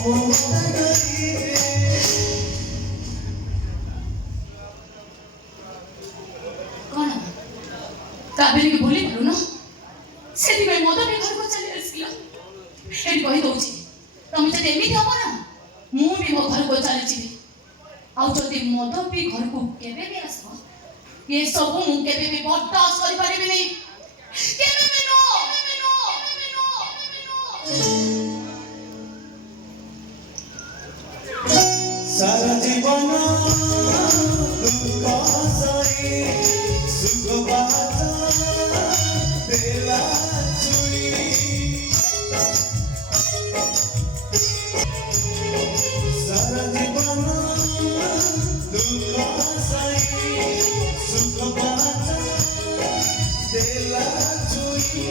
कौन काबेरी के बोली पारुन से मद भी घर को चली आसिल ये कही दौची तुम जब एमती हम ना मुझे मो घर को चली जी आदि मद भी घर को केवे भी आस ये सब मुझे भी बर्दाश्त कर पारि सारा जीवन दुख सही सुख बाचा देला चुरी सारा जीवन दुख सही सुख बाचा देला चुरी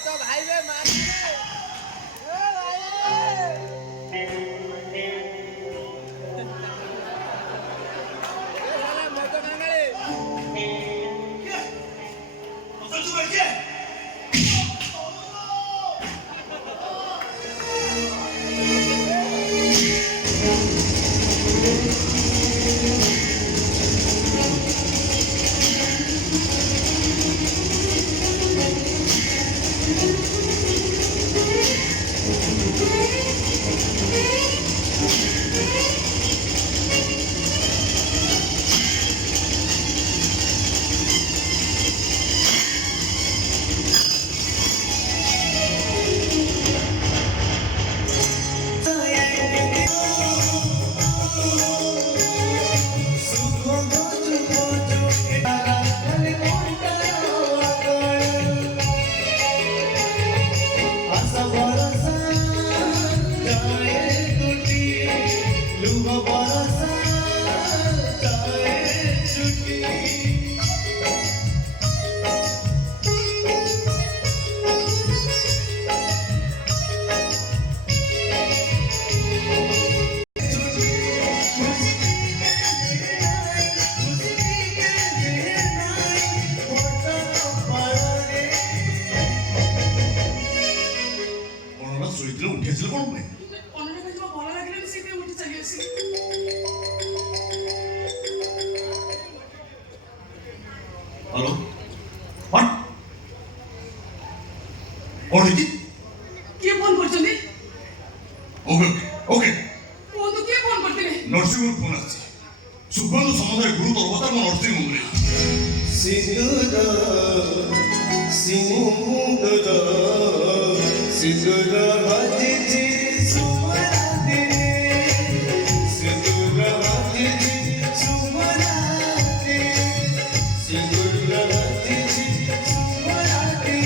तो भाई वे मार Hello? What? What is it? किए फोन करछनी Okay, okay. फोन तो किए फोन करते नर्सिंग होम फोन আছে সুব্রত সমুদ্রের গুরুতর অবতার মো নর্সিং হোম রে সিঁদুর বাজিছি সুমরাতে সিঁদুর বাজিছি সুমরাতে সিঁদুর বাজিছি সুমরাতে সিঁদুর বাজিছি সুমরাতে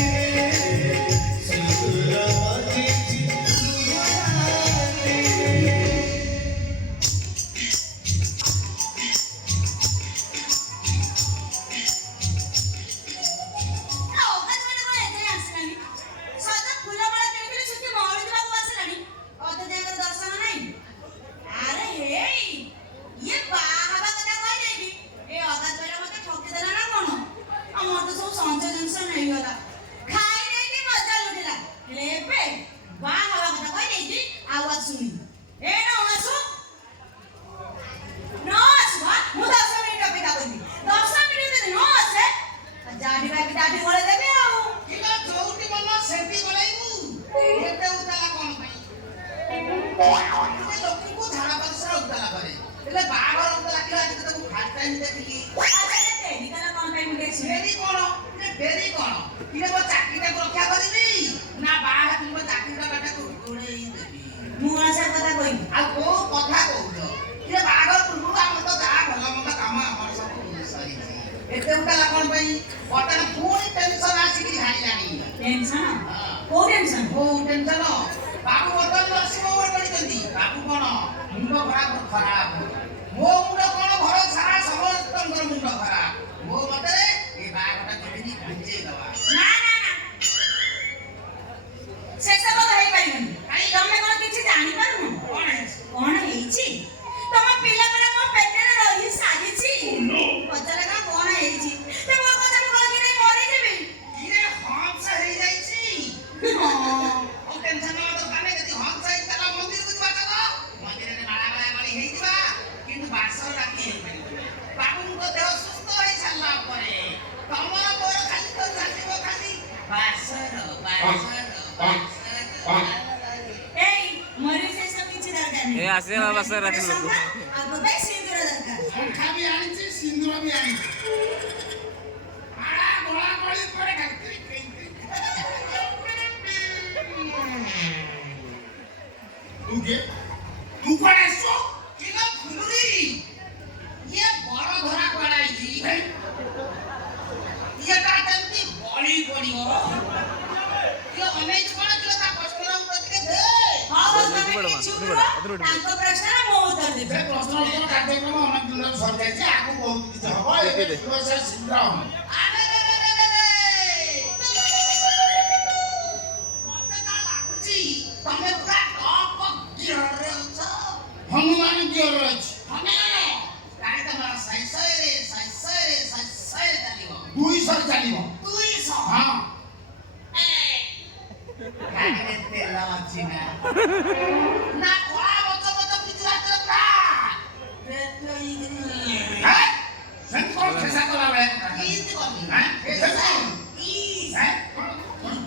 ଏତେ ଉଠା କଣ ପାଇଁ ବର୍ତ୍ତମାନ ପୁଣି ଟେନସନ टेंशन को टेंशन बाबू बदल नरसिंह पढ़ी बाबू कौन मुंड खराब खराब मो मुंड कौन घर सारा समस्त मुंड खराब मो मते ए बागटा केमिति घंचे दवा ना ना ना से सब भाई पाइबन तमे कोन किछि जानि पारनु कोन हेछि तम पिला परा मो पेटरे रही साजिछि पतला का कोन हेछि ते मो को जन को कि मरि जेबे इरे हम से हे जाइछि ओ टेंशन न तो काने कति हम से चला मंदिर को बाटा दो मंदिर रे माला माला गली हेइ दिबा किंतु बासर राखी बाबू को देह सुस्त होई छल्ला परे तमर मोर खाली तो चालिबो खाली बासर ए मरि से सब किछि दरकार नहीं ए आसे ना बस रात लोग अब भाई सिंदूर दरकार पंखा भी आनिछि सिंदूर भी आनिछि आड़ा गोळा गोळी करे खाली तू कोण असो किला फुलुरी ये बड़ धरा कोडाइछि ये काटंती बड़ी बड़ी हो ये अनेक कोण किला ता कष्टरम प्रतिके दे हां तमे चुप रहो तांको प्रश्न मो उत्तर से देबे प्रश्न उत्तर कार्यक्रम अनेक दिन सर जाइछि आगु बहुत किछ हबो ए सुरक्षा सिंद्रम अरे मते ता लागुछि तमे पूरा टॉप गियर रे अछ हनुमान गियर रे अछ हनुमान गाड़ी तमरा सही चलिबो 200 चलिबो 200 हां गाड़ी रे तेल अछि ना ना कोआ बच किछ रास्ता प्रा पेट्रोल हैं सेंट कोन फेसा कला बे ई कोनी हैं फेसा ई हैं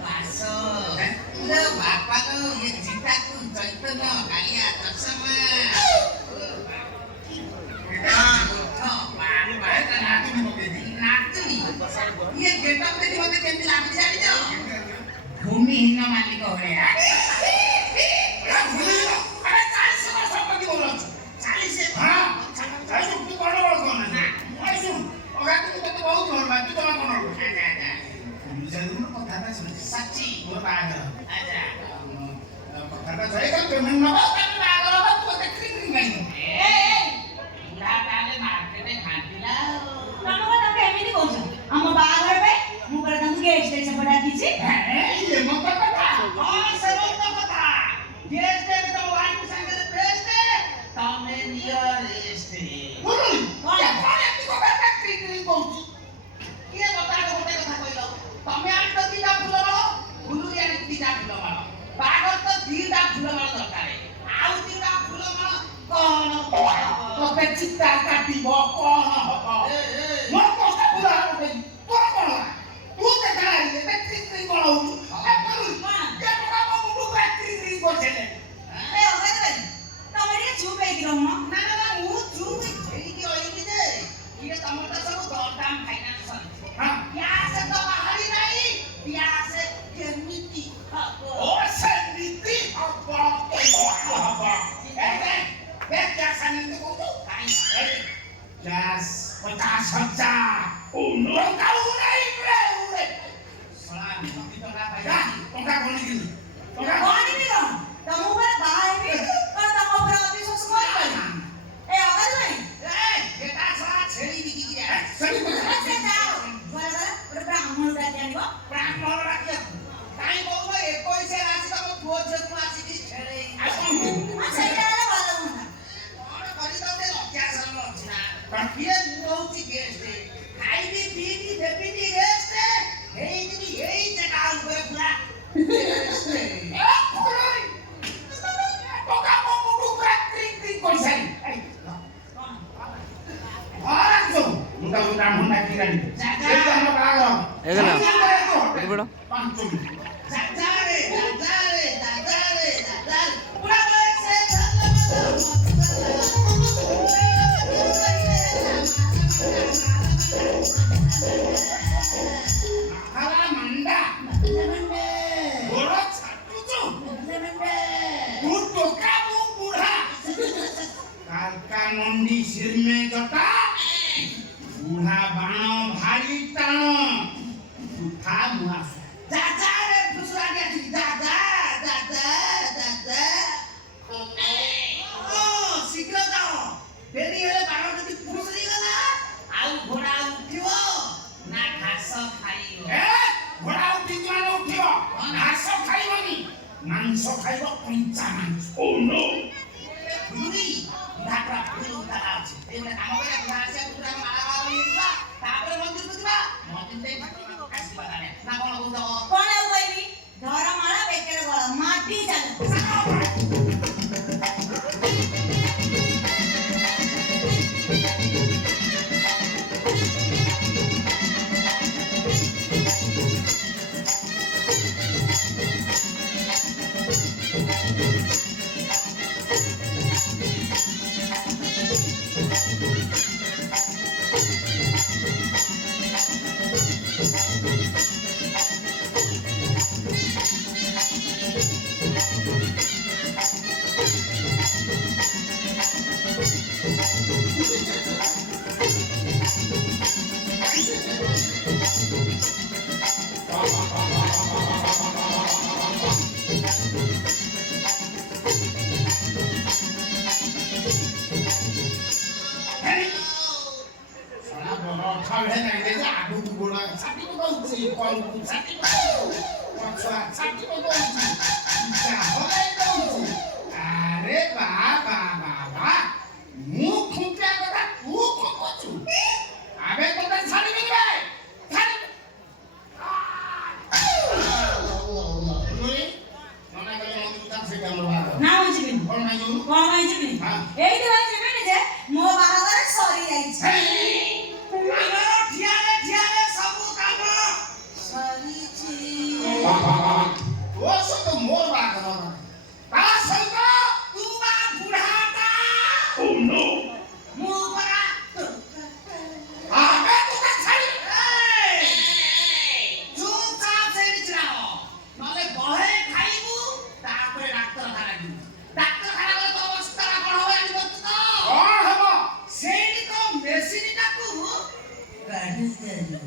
बासो ले बापा को ये चिता को चैतन्य कालिया चश्मा ये गेटअप देखि मते केमति लागि जानि जो भूमिहीन मालिक होए भूमिहीन अरे 40 वर्ष पति बोल 40 हां 40 तू कोन बोल कोन आई सुन ओगा तू तो बहुत घर बात तू तो कोन बोल जरूर कथाटा सुन सच्ची मोर बागर आजा कथाटा सही का पेमेंट न बा तने बागर बा तू ते क्रिंग नहीं ए बुढ़ा ताले मार्केट खातिला तमे को तमे एमिति कहछ हम बागर पे मु पर तम गेस्ट से पडा किछि ये मत कथा हां सरल कथा गेस्ट दे तो वाइफ संगे बेस्ट तमे नियरेस्ट बोल कोन एति को बेटा क्रिंग कहछ ये बता को गोटे कथा कहलो तमे आन तो दीटा फुल मारो फुलुरी आन दीटा फुल मारो बागर तो दीटा फुल मारो दरकार आउ दीटा फुल मारो कोन तो पे चित्ता काटिबो कोन हबो मोर कोस्ता पूरा हो गई तो कोन तू ते गाड़ी ले क्रिंग कोन हो ए करू ये बड़ा मुंडू क्रिंग को छले ए ओगे रे तमे रे चुप हे गिरो म ना ना ना मु चुप हे कि ओइली दे ये टमाटर सब दरदाम फाइनेंस हां प्याज तो बाहरी नहीं प्याज केमिति हबो ओ सेमिति हबो हबो ए क्या सनित को तो काई प्याज 50,000 ओ नो का उड़े सला मिति तो ना भाई टका कोनी कि टका कोनी भी कोन तमु पर बाय भी और तम पर अति सुसमय करी ए ओगे रे ए बेटा सला छेड़ी बिकी गया सही से जाओ बोला बोला ब्राह्मण उड़ा जानिबो ब्राह्मण राखिया काई बोलबो 21 से राशि तम पुओ झेकु आसी कि छेड़े आ सही डाले वाला हुना कौन करी दे लज्जा शर्म अछि ना कठिए बहुत गेस्ट खाई भी पी भी देबी दी गेस्ट हेई दी हेई जगह ऊपर पूरा गेस्ट ए कोई टका मो मुंडू पूरा क्रिंग कोइ साई आराम मुंडा मुंडा मुंडा किरानी ए तो हम बागर एगला एत बड़ 5 मिनट दादा रे पूरा से हरा मंडा बोलो छाटू जो तू टोका मु बूढ़ा कालका मंडी सिर में जटा बूढ़ा बाण भारी टाण तू था मुआ चाचा रे ଖାଇବ କଞ୍ଚା ମାଂସ। Oh no! ବୁଝୁନି ବିଧାଟା ଭୁଲ ତାହା ଅଛି ଏ ଗୋଟେ କାମ କରିବା ବିଧା ଆସିବା ପୁରା ମାଳା ବାଳ ହେଇଯିବା ତାପରେ ମନ୍ଦିରକୁ ଯିବା ମନ୍ଦିର ଯାଇ ଆସିବା ତାହେଲେ ନା କଣ କହୁଛ? କଣ ଆଉ କହିବି ଧରମାଳା ବେକରେ ଗଳ ମାଟି ଚାଲ ଆଗକୁ ଗୋଡ ଛାଟି ପକଉଛି କଲକୁ ଛାଟି ପକଉଛି ପଛୁଆ ଛାଟି ପକଉଛି ହଲେଇ ଦଉଛି ଆରେ ବା ବା ବା ବା ମୁଁ ଖୁଣ୍ଟିଆ କଥା ତୁ ଖୁଙ୍କୁଛୁ ଆବେ ତୋତେ ଛାଡ଼ିବିନି ବେ ଛାଡ଼ିବି ମନା କଲେ ମନ୍ଦିର ଚାଲ ସେଇଟା ଆମର ବାହାଘର ନା ମୁଁ ଯିବିନି କଣ ପାଇଁ ଯିବୁ କଣ ପାଇଁ ଯିବିନି ହଁ। ଏଇଥିପାଇଁ ଯିବିନି ଯେ ମୋ ବାହାଘର ସରିଯାଇଛି ସବୁ କାମ ସରିଛି ତୋ ସହିତ ମୋର ବାହାଘର ତା ସହିତ ତୁ ବା ବୁଢାଟା Oh no! ମୁଁ ପରା ଆବେ ତୋତେ ଛାଡ଼ିବି ଚୁପଚାପ ସେଇଠି ଛିଡ଼ା ହ ନହେଲେ ବହେ ଖାଇବୁ ତାପରେ ଡାକ୍ତରଖାନା ଯିବୁ ଡାକ୍ତରଖାନା ଗଲେ ତୋ ଅବସ୍ଥା କଣ ହବ ଜାଣିପାରୁଛୁ ତ କଣ ହବ ସେଇଠି ତ ମେସିନଟାକୁ କାଢିଦେଲୁ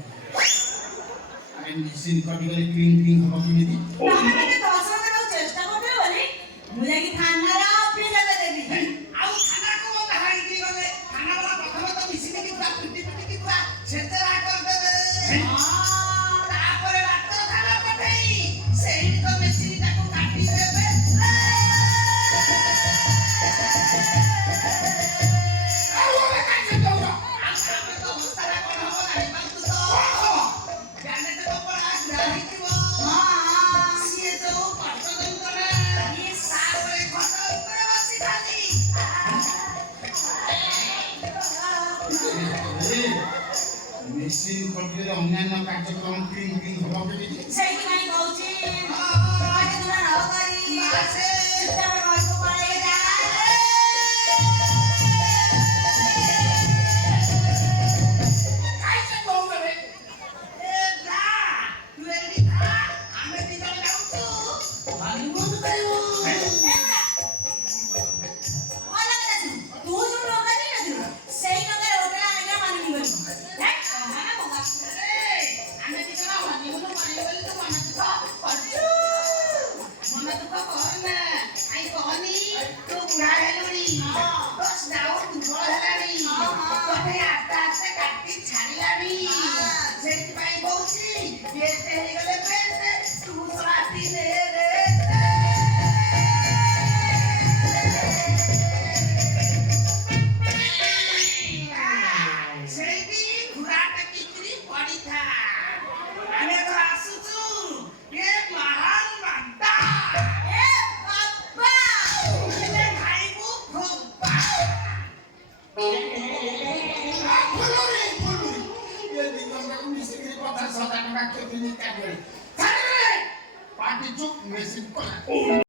ଆରେ ମେସିନ କଟିଗଲେ କ୍ଲିଂ କ୍ଲିଂ ହବ କେମିତି ତମେ ଯଦି 10 ଦିନ ଚେଷ୍ଟା କରିବ ବୋଲି ମୁଁ ଯାଇକି ଥାନାରେ ଅଭିଯୋଗ ଦେବି ଆଉ ଖାନାକୁ ମୋ ବାହାରିକି ଗଲେ ଖାନାବାଲା ପ୍ରଥମେ ତ ମିଶିକି ପୁରା ପିଟି ପିଟିକି ପୁରା ଛେଚେରା କରିଦେବେ ତାପରେ ଡାକ୍ତରଖାନା ପଠେଇ ସେଇଠି ତ ମେସିନଟାକୁ କାଟିଦେବେ ଆଉ ଆମେ କାଇଁ ଦଉଛ ଆଉ ତାପରେ ତ ଅବସ୍ଥାଟା କଣ ହବ ଜାଣିପାରୁଛୁ ତ ଜାଣିତେ ତ ପଡା ଗୁଡା ହେଇଥିବ ସିଏ ଯୋଉ କଷ୍ଟ ଯନ୍ତ୍ରଣା ତାପରେ ଖଟ ଉପରେ ବସିଥାନ୍ତି ମେସିନ କଟିଲେ ଅନ୍ୟାନ୍ୟ କାର୍ଯ୍ୟକ୍ରମ କ୍ଲିଂ କ୍ଲିଂ ହବ କେମିତି ସେଇଥିପାଇଁ କହୁଛି ଗୋଟେ ଦିନ ନ କରି ଚୁପଚାପ ଘରକୁ ପଳେଇ ଯା କାଇଁ ସେ କହୁଥିଲେ ଏ ଯା ତୁ ଏଠି ଥା ଆମେ ଦି ଜଣ ଯାଉଛୁ ହନିମୁନ କରିବୁ ତୁ ଯୋଉ ଟଙ୍କା ଦେଇନଥିଲୁ ସେଇ ଟଙ୍କାରେ ହୋଟେଲ ଆଣିକି ମାନିକି ଗଲି ଆମେ ଦି ଜଣ ହନିମୁନ କରିବୁ ବୋଲି ତୁ ମନ ଦୁଃଖ କରୁଛୁ ମନ ଦୁଃଖ କରନା କାଇଁ କହନି ତୁ ବୁଢା ହେଲୁଣି ତୋ ସ୍ନାୟୁ ଦୁର୍ବଳ ହେଲାଣି ତୋତେ ଆସ୍ତେ ଆସ୍ତେ କାଟି ଛାଡ଼ିଲାଣି ସେଇଥିପାଇଁ କହୁଛି ଏତେ ହେଇଗଲେ ବେଶେ ତୁ ରାତି ରେ ସେଇଠି ଘୁରା ଟେକିକିରି ପଡ଼ିଥା ଆମେ ତ ଆସୁଛୁ ଏ ମହାନ ବାନ୍ତା ଏ ବାବା ହେଲେ ଖାଇବୁ ଖୋପା ଫୁଲୁରି ଫୁଲୁରି ଏ ଦି ଜଣକୁ ମିଶିକିରି 50,000 ଟଙ୍କା କେମିତି କାଟିବେ ଛାଡ଼ିବେ ପାଟି ଚୁପ୍ ମେସିନ କଲା